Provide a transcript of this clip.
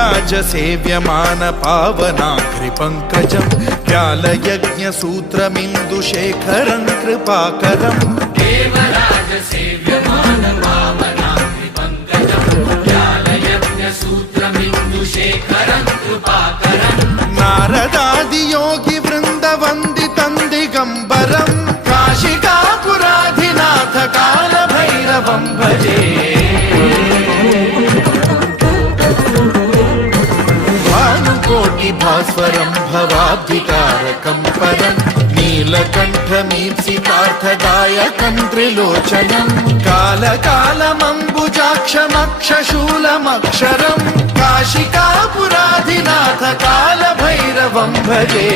भीमराजसेव्यमान पावनाग्रिपङ्कजं व्यालयज्ञसूत्रमिन्दुशेखरं कृपाकरं देवराजसेव्यमान पावनाग्रिपङ्कजं व्यालयज्ञसूत्रमिन्दुशेखरं कृपाकरं नारदादियोगिवृन्दवन्दितं दिगम्बरं काशिकापुराधिनाथ कालभैरवं भजे भास्वरं भवाब्धिकारकं परं नीलकण्ठमीप्सितार्थदायकं त्रिलोचनं कालकालमम्बुजाक्षमक्षशूलमक्षरं काशिकापुराधिनाथ कालभैरवं भजे